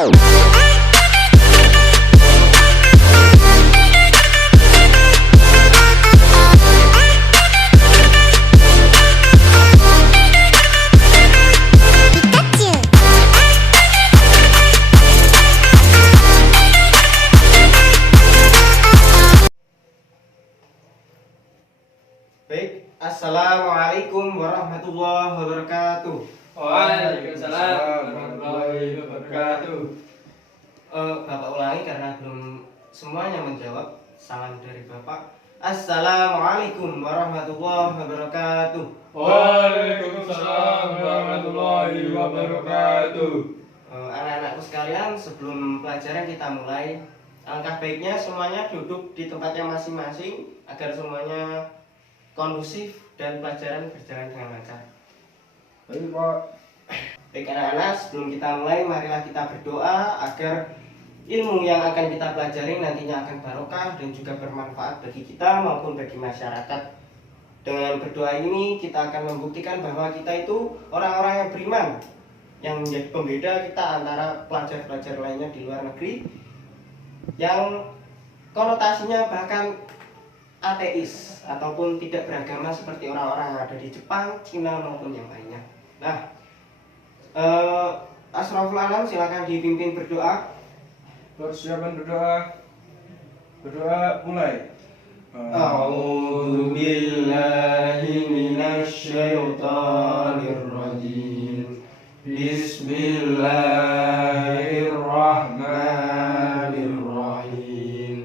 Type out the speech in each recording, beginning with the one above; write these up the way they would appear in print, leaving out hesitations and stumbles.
Baik, assalamualaikum warahmatullahi wabarakatuh. Waalaikumsalam warahmatullahi wabarakatuh. Bapak ulangi karena belum semuanya menjawab. Salam dari Bapak. Assalamualaikum warahmatullahi wabarakatuh. Waalaikumsalam warahmatullahi wabarakatuh. Anak-anakku sekalian, sebelum pelajaran kita mulai, alangkah baiknya semuanya duduk di tempatnya masing-masing agar semuanya kondusif dan pelajaran berjalan dengan lancar. Baik, Pak. Baik anak-anak, sebelum kita mulai, marilah kita berdoa agar ilmu yang akan kita pelajari nantinya akan barokah dan juga bermanfaat bagi kita maupun bagi masyarakat. Dengan berdoa ini kita akan membuktikan bahwa kita itu orang-orang yang beriman, yang menjadi pembeda kita antara pelajar-pelajar lainnya di luar negeri yang konotasinya bahkan ateis ataupun tidak beragama seperti orang-orang yang ada di Jepang, Cina maupun yang lainnya. Nah, Asraful Alam silakan dipimpin berdoa. Persiapan berdoa. Berdoa mulai. A'udzu billahi minasy syaithanir rajim. Bismillahirrahmanirrahim.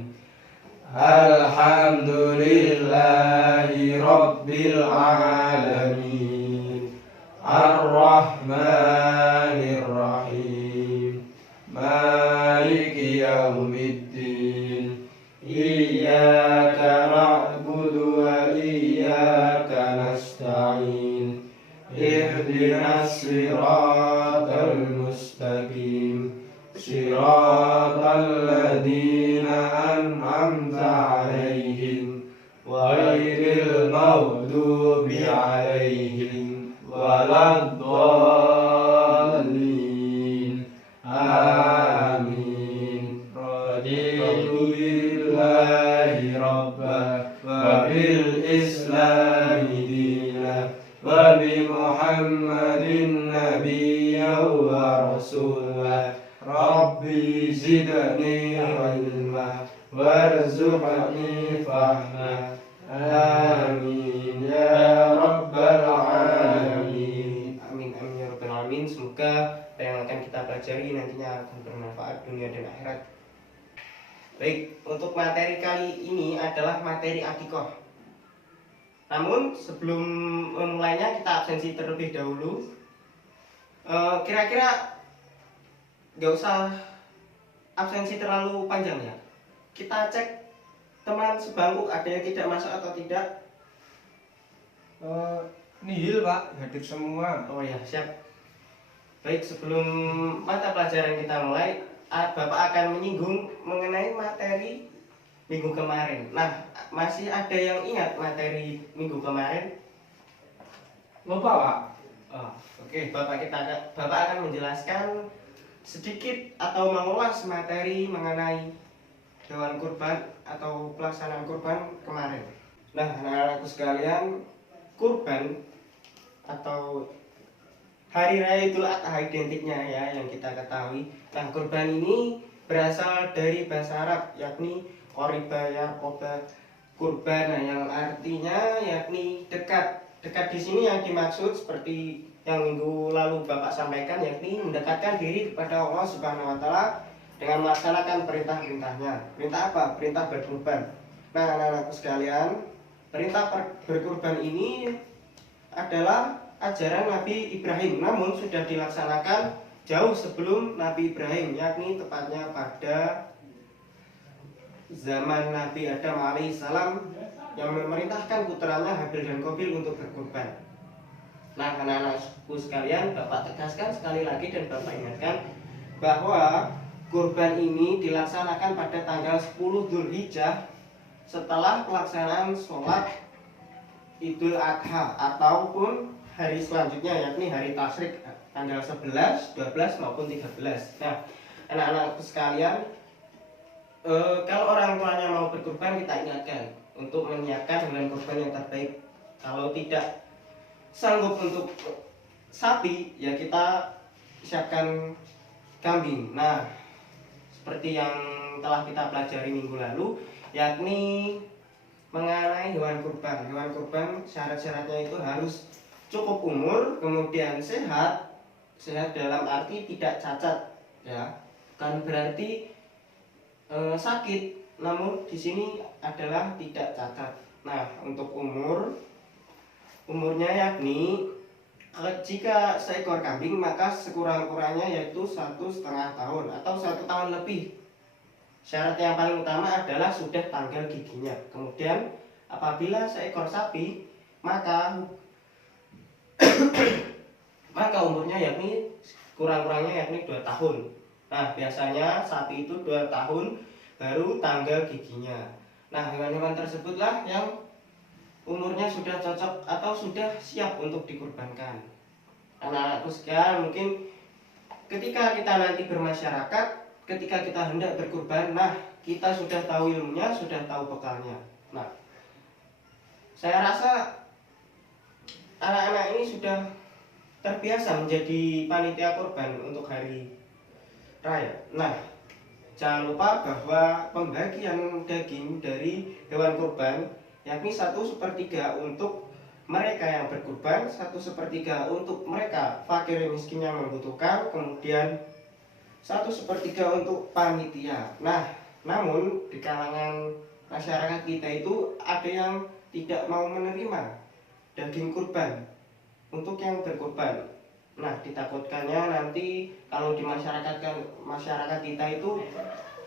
Alhamdulillahi rabbil alamin. Ar-Rahmanir Rahim. Maliki yaumiddin. Iyyaka na'budu wa iyyaka nasta'in. Ihdinas siratal mustaqim. Siratal ladzina an'amta 'alaihim ghairil maghdubi 'alaihim waladdallin. Amin. Raditu billahi rabba wa bil islami dina wa bi Muhammadin nabiyya wa rasulah. Rabbi zidni ilma warzuqni fahma. Amin ya rabbal alamin. Amin amin ya rabbal alamin. Semoga apa yang akan kita pelajari nantinya akan bermanfaat dunia dan akhirat. Baik, untuk materi kali ini adalah materi akikoh. Namun sebelum memulainya kita absensi terlebih dahulu. Kira-kira gak usah absensi terlalu panjang ya. Kita cek teman sebangku ada yang tidak masuk atau tidak. Nihil, Pak. Hadir semua. Oh ya, siap. Baik, sebelum mata pelajaran kita mulai, Bapak akan menyinggung mengenai materi minggu kemarin. Nah, masih ada yang ingat materi minggu kemarin? Lupa, Pak. Oke, Bapak akan menjelaskan sedikit atau mengulas materi mengenai hewan kurban atau pelaksanaan kurban kemarin. Nah, anak-anakku sekalian, kurban atau Hari Raya Idul Adha identiknya ya yang kita ketahui. Nah, kurban ini berasal dari bahasa Arab yakni qoriba yaqoba kurban, yang artinya yakni dekat. Dekat di sini yang dimaksud seperti yang minggu lalu Bapak sampaikan yakni mendekatkan diri kepada Allah Subhanahu wa taala dengan melaksanakan perintah-perintahnya. Perintah apa? Perintah berkurban. Nah, anak-anakku sekalian, perintah berkurban ini adalah ajaran Nabi Ibrahim, namun sudah dilaksanakan jauh sebelum Nabi Ibrahim, yakni tepatnya pada zaman Nabi Adam alaihissalam yang memerintahkan putranya Habil dan Qabil untuk berkurban. Nah, anak-anakku sekalian, Bapak tegaskan sekali lagi dan Bapak ingatkan bahwa kurban ini dilaksanakan pada tanggal 10 Dzulhijjah setelah pelaksanaan sholat Idul Adha ataupun hari selanjutnya yakni hari Tasyrik tanggal 11, 12 maupun 13. Nah, anak-anakku sekalian, kalau orang tuanya mau berkurban, kita ingatkan untuk menyiapkan hewan kurban yang terbaik. Kalau tidak sanggup untuk sapi, ya kita siapkan kambing. Nah, seperti yang telah kita pelajari minggu lalu, yakni mengenai hewan kurban. Hewan kurban syarat-syaratnya itu harus cukup umur, kemudian sehat. Sehat dalam arti tidak cacat, ya. Bukan berarti sakit, namun di sini adalah tidak cacat. Nah, untuk umurnya yakni jika seekor kambing maka sekurang-kurangnya yaitu 1,5 tahun atau 1 tahun lebih. Syarat yang paling utama adalah sudah tanggal giginya. Kemudian apabila seekor sapi maka umurnya yakni kurang-kurangnya yakni 2 tahun. Nah, biasanya sapi itu 2 tahun baru tanggal giginya. Nah, hewan-hewan tersebutlah yang umurnya sudah cocok atau sudah siap untuk dikurbankan. Anak-anakku sekalian, mungkin ketika kita nanti bermasyarakat, ketika kita hendak berkurban, nah kita sudah tahu ilmunya, sudah tahu bekalnya. Nah, saya rasa anak-anak ini sudah terbiasa menjadi panitia kurban untuk hari raya. Nah, jangan lupa bahwa pembagian daging dari hewan kurban yakni 1/3 untuk mereka yang berkurban, 1/3 untuk mereka fakir miskin yang membutuhkan, kemudian 1/3 untuk panitia. Nah, namun di kalangan masyarakat kita itu ada yang tidak mau menerima daging kurban untuk yang berkurban. Nah, ditakutkannya nanti kalau di masyarakat kita itu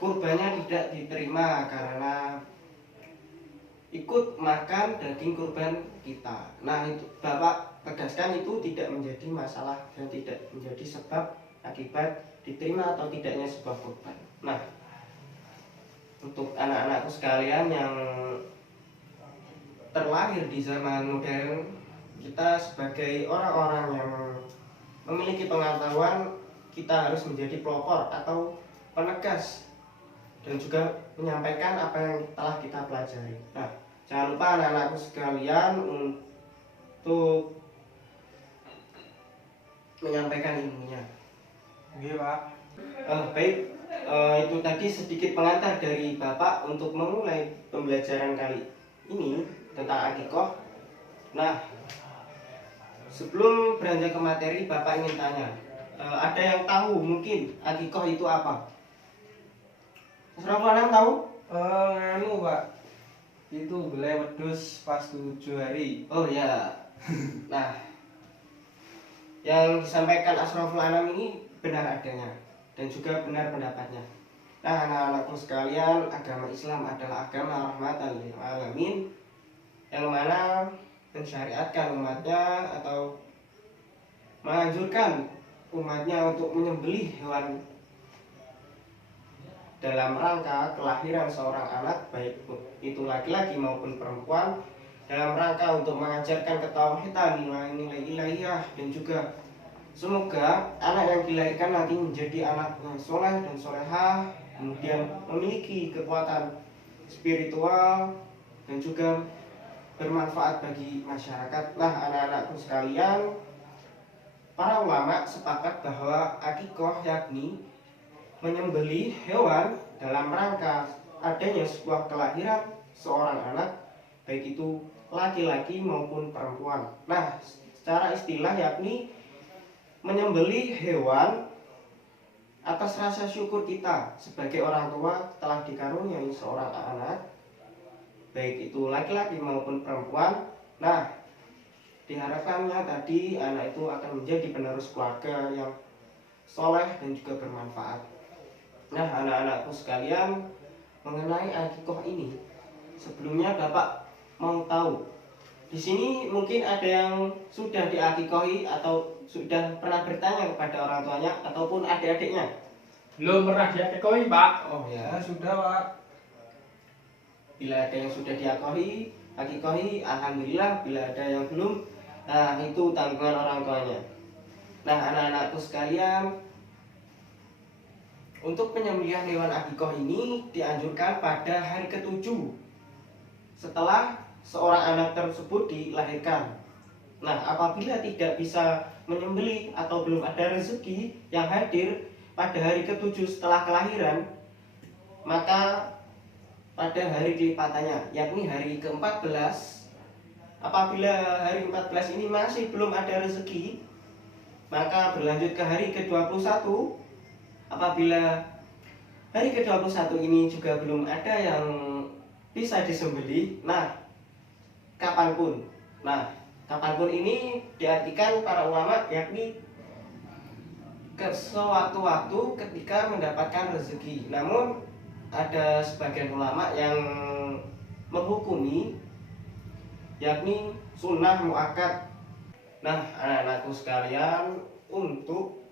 kurbannya tidak diterima karena ikut makan daging kurban kita. Nah, itu Bapak tegaskan itu tidak menjadi masalah dan tidak menjadi sebab akibat diterima atau tidaknya sebuah kurban. Nah, untuk anak-anakku sekalian yang terlahir di zaman modern, kita sebagai orang-orang yang memiliki pengetahuan, kita harus menjadi pelopor atau penegas dan juga menyampaikan apa yang telah kita pelajari. Nah, jangan lupa anak-anakku sekalian untuk menyampaikan ilmunya. Iya, Pak. Baik, itu tadi sedikit pengantar dari Bapak untuk memulai pembelajaran kali ini tentang akikoh. Nah, sebelum beranjak ke materi, Bapak ingin tanya, ada yang tahu mungkin akikoh itu apa? Asraful tahu? Nganu, Pak. Itu belai wedhus pas 7 hari. Oh ya. Nah, yang disampaikan Asraful Anam ini benar adanya dan juga benar pendapatnya. Nah, anak-anakku sekalian, agama Islam adalah agama rahmatan lil alamin yang mana mensyariatkan umatnya atau menganjurkan umatnya untuk menyembelih hewan dalam rangka kelahiran seorang anak, baik itu laki-laki maupun perempuan, dalam rangka untuk mengajarkan ketauhidan, nilai-nilai ilahiyah, dan juga semoga anak yang dilahirkan nanti menjadi anak yang soleh dan solehah, kemudian memiliki kekuatan spiritual dan juga bermanfaat bagi masyarakat. Nah, anak-anakku sekalian, para ulama sepakat bahwa akikoh yakni menyembelih hewan dalam rangka adanya sebuah kelahiran seorang anak, baik itu laki-laki maupun perempuan. Nah, secara istilah yakni menyembelih hewan atas rasa syukur kita sebagai orang tua telah dikaruniai seorang anak, baik itu laki-laki maupun perempuan. Nah, diharapkannya tadi anak itu akan menjadi penerus keluarga yang soleh dan juga bermanfaat. Nah, anak-anakku sekalian, mengenai akikoh ini, sebelumnya Bapak mau tahu. Di sini mungkin ada yang sudah diakikohi atau sudah pernah bertanya kepada orang tuanya ataupun adik-adiknya. Belum pernah diakikohi, Pak. Oh ya. Ya, sudah, Pak. Bila ada yang sudah akikohi, alhamdulillah. Bila ada yang belum, nah itu tanggungan orang tuanya. Nah, anak-anakku sekalian, Untuk penyembelihan hewan akikoh ini dianjurkan pada hari ketujuh setelah seorang anak tersebut dilahirkan. Nah, apabila tidak bisa menyembelih atau belum ada rezeki yang hadir pada hari ketujuh setelah kelahiran, maka pada hari kelipatannya, yakni hari ke-14, apabila hari ke-14 ini masih belum ada rezeki, maka berlanjut ke hari ke-21. Apabila hari ke-21 ini juga belum ada yang bisa disembelih, kapanpun. Kapanpun ini diartikan para ulama yakni ke sewaktu-waktu ketika mendapatkan rezeki. Namun ada sebagian ulama yang menghukumi yakni sunnah muakkad. Nah, anak-anakku sekalian, untuk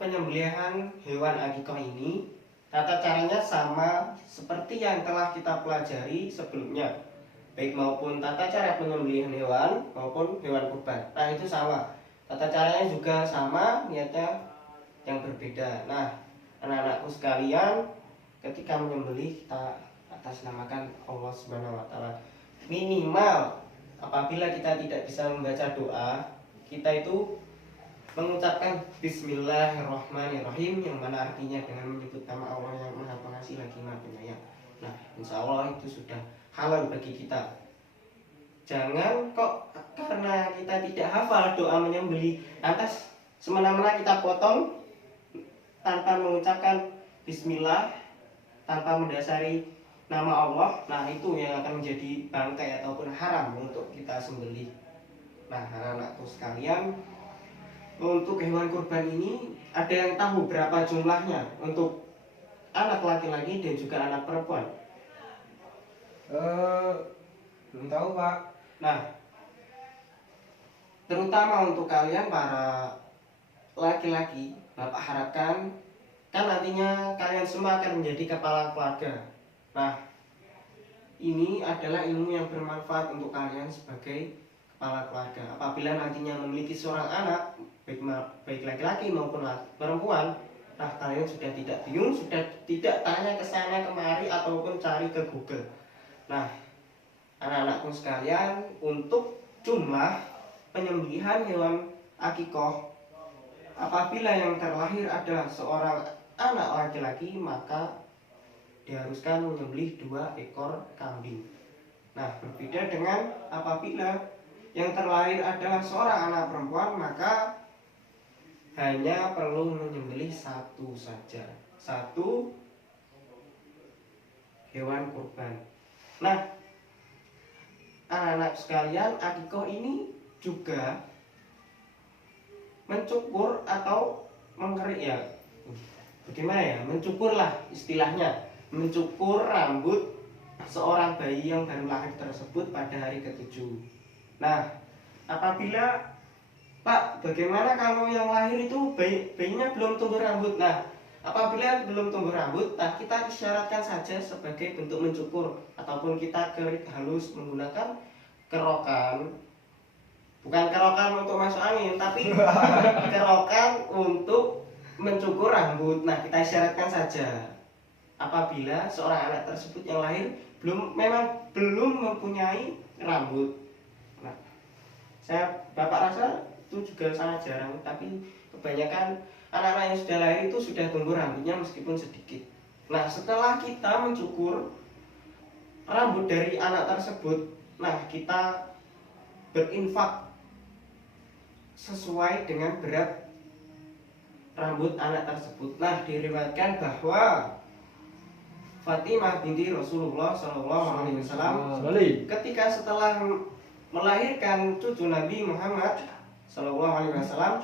penyembelihan hewan akikah ini tata caranya sama seperti yang telah kita pelajari sebelumnya, baik maupun tata cara penyembelihan hewan maupun hewan kurban. Nah, itu sama, tata caranya juga sama, niatnya yang berbeda. Nah, anak-anakku sekalian, ketika menyembelih kita atasnamakan Allah Subhanahu wa taala. Minimal apabila kita tidak bisa membaca doa, kita itu mengucapkan Bismillahirrahmanirrahim, yang mana artinya dengan menyebut nama Allah yang Maha Pengasih lagi Maha Penyayang. Nah, insya Allah itu sudah halal bagi kita. Jangan kok karena kita tidak hafal doa menyembelih, lantas semena-mena kita potong tanpa mengucapkan Bismillah, tanpa mendasari nama Allah. Nah, itu yang akan menjadi bangkai ataupun haram untuk kita sembelih. Nah, anak-anakku sekalian, untuk hewan kurban ini ada yang tahu berapa jumlahnya untuk anak laki-laki dan juga anak perempuan? Belum tahu Pak. Nah, terutama untuk kalian para laki-laki, Bapak harapkan kan nantinya kalian semua akan menjadi kepala keluarga. Nah, ini adalah ilmu yang bermanfaat untuk kalian sebagai kepala keluarga. Apabila nantinya memiliki seorang anak, baik laki-laki maupun perempuan, nah kalian sudah tidak bingung, sudah tidak tanya ke sana kemari ataupun cari ke Google. Nah, anak-anakku sekalian, untuk jumlah penyembelihan hewan akikoh, apabila yang terlahir adalah seorang anak laki-laki, maka diharuskan menyembelih 2 ekor kambing. Nah, berbeda dengan apabila yang terlahir adalah seorang anak perempuan, maka hanya perlu menyembelih 1 saja, 1 hewan kurban. Nah, anak-anak sekalian, akikoh ini juga mencukur atau mengerik, ya bagaimana ya, mencukur lah istilahnya, mencukur rambut seorang bayi yang baru lahir tersebut pada hari ke-7. Nah, apabila Pak, bagaimana kalau yang lahir itu bayinya belum tumbuh rambut? Nah, apabila belum tumbuh rambut, nah kita isyaratkan saja sebagai bentuk mencukur, ataupun kita kerik halus menggunakan kerokan. Bukan kerokan untuk masuk angin, tapi kerokan untuk mencukur rambut. Nah, kita isyaratkan saja apabila seorang anak tersebut yang lahir memang belum mempunyai rambut. Nah, Bapak rasa itu juga sangat jarang, tapi kebanyakan anak-anak yang sudah lahir itu sudah tumbuh rambutnya meskipun sedikit. Nah, setelah kita mencukur rambut dari anak tersebut, nah kita berinfak sesuai dengan berat rambut anak tersebut. Nah, diriwayatkan bahwa Fatimah binti Rasulullah SAW ketika setelah melahirkan cucu Nabi Muhammad SAW,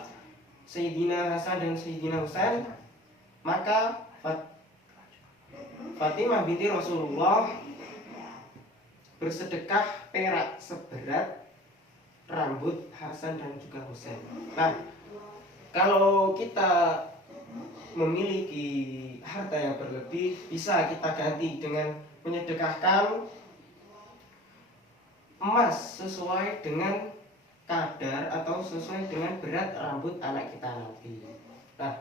Sayyidina Hasan dan Sayyidina Husain, maka Fatimah binti Rasulullah bersedekah perak seberat rambut Hasan dan juga Husain. Nah, kalau kita memiliki harta yang berlebih, bisa kita ganti dengan menyedekahkan emas sesuai dengan kadar atau sesuai dengan berat rambut anak kita nanti. Nah,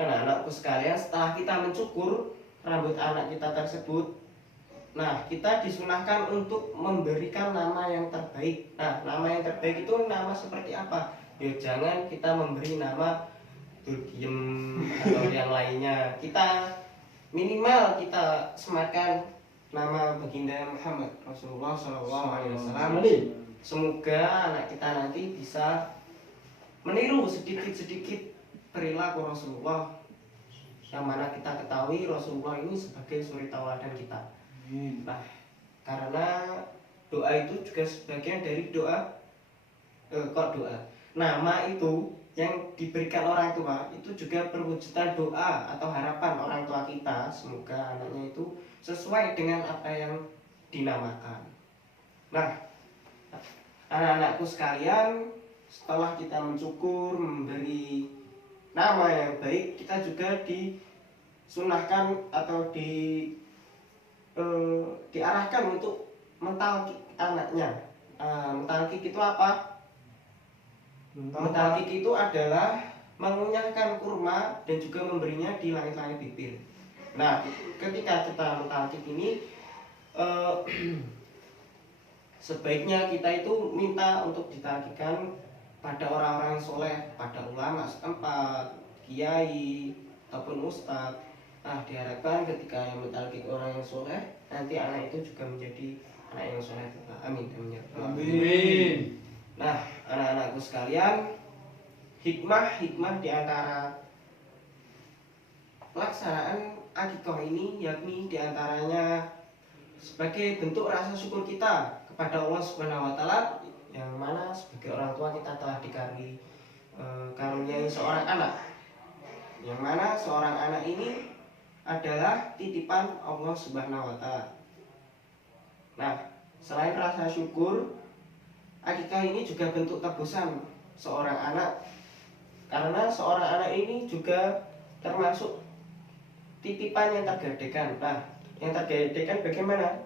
Anak-anakku sekalian, setelah kita mencukur rambut anak kita tersebut, nah kita disunahkan untuk memberikan nama yang terbaik. Nah, nama yang terbaik itu nama seperti apa? Ya jangan kita memberi nama Diem atau yang lainnya. Kita minimal kita sematkan nama baginda Muhammad Rasulullah SAW. Semoga anak kita nanti bisa meniru sedikit-sedikit perilaku Rasulullah, yang mana kita ketahui Rasulullah ini sebagai suri tauladan kita. Nah, karena doa itu juga sebagian dari doa. Nama itu yang diberikan orang tua itu juga perwujudan doa atau harapan orang tua kita, semoga anaknya itu sesuai dengan apa yang dinamakan. Nah, anak-anakku sekalian, setelah kita mencukur, memberi nama yang baik, kita juga disunahkan atau diarahkan untuk mentalkik anaknya. Mentalkik itu apa? Mentalkik itu adalah mengunyahkan kurma dan juga memberinya di langit-langit bibir. Nah, ketika kita mentalkik ini sebaiknya kita itu minta untuk ditalkikan pada orang-orang soleh, pada ulama setempat, kiai ataupun ustadz. Nah, diharapkan ketika yang mentalkik orang yang soleh, nanti anak itu juga menjadi anak yang soleh juga. Amin. Amin. Nah, anak-anakku sekalian, hikmah di antara pelaksanaan akikah ini, yakni diantaranya sebagai bentuk rasa syukur kita kepada Allah Subhanahu wa Ta'ala, yang mana sebagai orang tua kita telah dikaruniai seorang anak, yang mana seorang anak ini adalah titipan Allah Subhanahu wa Ta'ala. Nah, selain rasa syukur, akikah ini juga bentuk tebusan seorang anak, karena seorang anak ini juga termasuk titipan yang tergadekan. Nah, yang tergadekan bagaimana?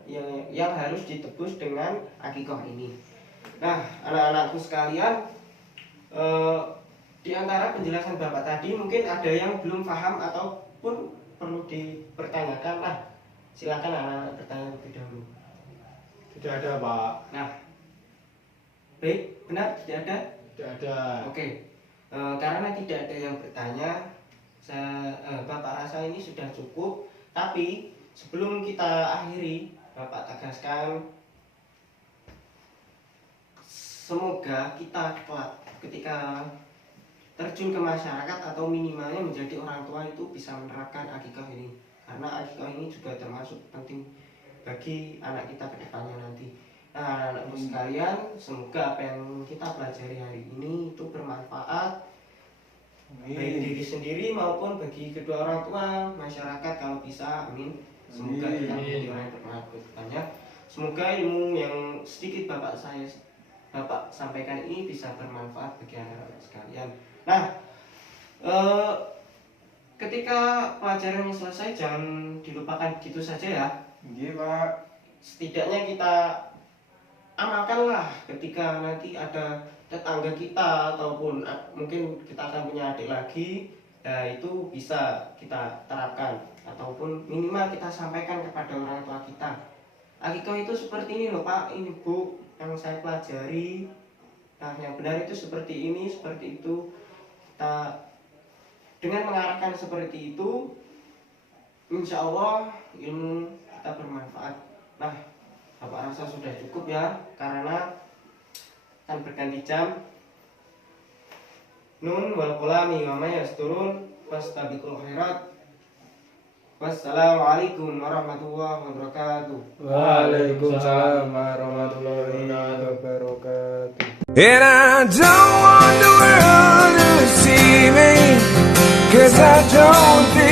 Yang harus ditebus dengan akikah ini. Nah, anak-anakku sekalian, di antara penjelasan Bapak tadi mungkin ada yang belum paham ataupun perlu dipertanyakan. Nah, silakan anak-anak bertanya lebih dahulu. Tidak ada, Pak. Nah, baik, benar tidak ada? Tidak ada. Oke, karena tidak ada yang bertanya, Bapak rasa ini sudah cukup. Tapi sebelum kita akhiri, Bapak tegaskan, semoga kita kelak ketika terjun ke masyarakat atau minimalnya menjadi orang tua itu bisa menerapkan akikah ini, karena akikah ini juga termasuk penting bagi anak kita ke depannya nanti. Nah, anak-anakku sekalian, semoga apa yang kita pelajari hari ini itu bermanfaat baik diri sendiri maupun bagi kedua orang tua, masyarakat kalau bisa. Amin. Semoga kita menjadi orang yang bermanfaat ke depannya. Semoga ilmu yang sedikit Bapak sampaikan ini bisa bermanfaat bagi anak-anak sekalian. Nah, ketika pelajarannya selesai, jangan dilupakan gitu saja ya. Iya, Pak. Setidaknya kita amalkanlah ketika nanti ada tetangga kita ataupun mungkin kita akan punya adik lagi, nah itu bisa kita terapkan ataupun minimal kita sampaikan kepada orang tua kita. Akikah itu seperti ini loh Pak, ini Bu yang saya pelajari. Nah, yang benar itu seperti ini, seperti itu. Kita dengan mengarahkan seperti itu, insya Allah ilmu kita bermanfaat. Nah, Bapak rasa sudah cukup ya, karena akan berganti jam. Nun wal qulami wa ma yasturun fastabiqul khairat. Wassalamualaikum warahmatullahi wabarakatuh. Waalaikumsalam warahmatullahi wabarakatuh. And I don't want the world to see me, 'cause I don't think